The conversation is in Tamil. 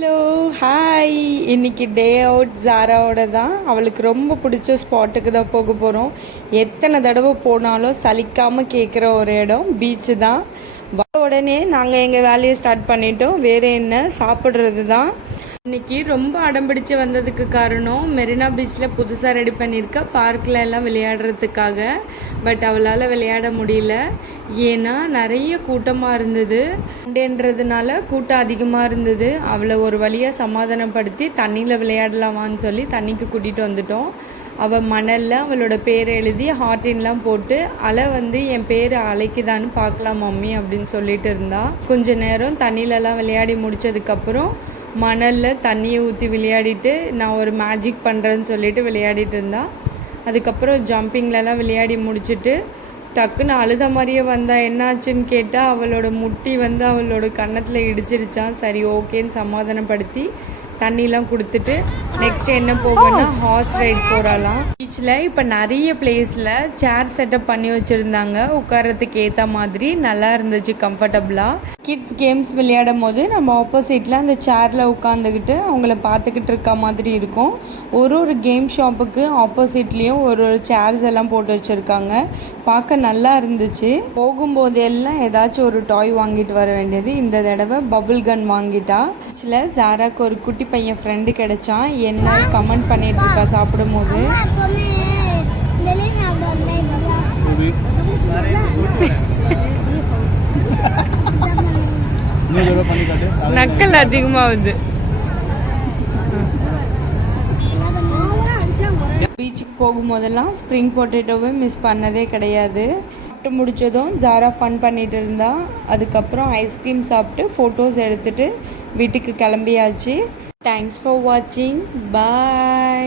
Hello hi. இன்னைக்கு டே அவுட் ஜாராவோட தான். அவளுக்கு ரொம்ப பிடிச்ச ஸ்பாட்டுக்கு தான் போக போகிறோம். எத்தனை தடவை போனாலும் சலிக்காமல் கேட்குற ஒரு இடம் பீச்சு தான். உடனே நாங்கள் எங்கள் வேலையை ஸ்டார்ட் பண்ணிட்டோம். வேறு என்ன, சாப்பிட்றது தான். இன்றைக்கி ரொம்ப அடம்பிடிச்சு வந்ததுக்கு காரணம் மெரினா பீச்சில் புதுசாக ரெடி பண்ணியிருக்க பார்க்கில் எல்லாம் விளையாடுறதுக்காக. பட் அவளால் விளையாட முடியல. ஏன்னா நிறைய கூட்டமாக இருந்தது. சண்டேன்றதுனால கூட்டம் அதிகமாக இருந்தது. அவளை ஒரு வழியாக சமாதானப்படுத்தி தண்ணியில் விளையாடலாமான்னு சொல்லி தண்ணிக்கு கூட்டிகிட்டு வந்துட்டோம். அவள் மணலில் அவளோட பேரை எழுதி ஹார்டின்லாம் போட்டு அலை என் பேர் அலைக்குதான்னு பார்க்கலாம் மம்மி அப்படின்னு சொல்லிட்டு இருந்தா. கொஞ்ச நேரம் தண்ணியிலலாம் விளையாடி முடித்ததுக்கப்புறம் மணலில் தண்ணியை ஊற்றி விளையாடிட்டு நான் ஒரு மேஜிக் பண்ணுறேன்னு சொல்லிட்டு விளையாடிட்டு இருந்தாள். அதுக்கப்புறம் ஜம்பிங்லலாம் விளையாடி முடிச்சுட்டு டக்குன்னு அழுத மாதிரியே வந்தால் என்னாச்சுன்னு கேட்டால் அவளோட முட்டி அவளோட கன்னத்தில் இடிச்சிருச்சான். சரி ஓகேன்னு சமாதானப்படுத்தி தண்ணிலாம் கொடுத்துட்டு நெக்ஸ்ட் என்ன போகணும்னா ஹார்ஸ் ரைட் போகலாம். பீச்சில் இப்போ நிறைய பிளேஸில் சேர் செட்டப் பண்ணி வச்சுருந்தாங்க. உட்காரத்துக்கு ஏற்ற மாதிரி நல்லா இருந்துச்சு, கம்ஃபர்டபுளாக. கிட்ஸ் கேம்ஸ் விளையாடும் போது நம்ம ஆப்போசிட்டில் அந்த சேரில் உட்காந்துக்கிட்டு அவங்கள பார்த்துக்கிட்டு இருக்க மாதிரி இருக்கும். ஒரு கேம் ஷாப்புக்கு ஆப்போசிட்லேயும் ஒரு சேர்ஸ் எல்லாம் போட்டு வச்சுருக்காங்க. பார்க்க நல்லா இருந்துச்சு. போகும்போது எல்லாம் ஏதாச்சும் ஒரு டாய் வாங்கிட்டு வர வேண்டியது. இந்த தடவை பபுள் கன் வாங்கிட்டா. பீச்சில் ஜாராக்கு ஒரு குட்டி பையன் ஃப்ரெண்டு கிடைச்சான். என்ன கமெண்ட் பண்ணிட்டு இருக்கா சாப்பிடும் போது. நக்கல் அதிகமாகுது. பீச்சுக்கு போகும்போதெல்லாம் ஸ்ப்ரிங் பொட்டேட்டோவை மிஸ் பண்ணதே கிடையாது. சாப்பிட்டு முடித்ததும் ஜாரா ஃபன் பண்ணிகிட்டு இருந்தா. அதுக்கப்புறம் ஐஸ்கிரீம் சாப்பிட்டு ஃபோட்டோஸ் எடுத்துகிட்டு வீட்டுக்கு கிளம்பியாச்சு. தேங்க்ஸ் ஃபார் வாட்சிங். பாய்.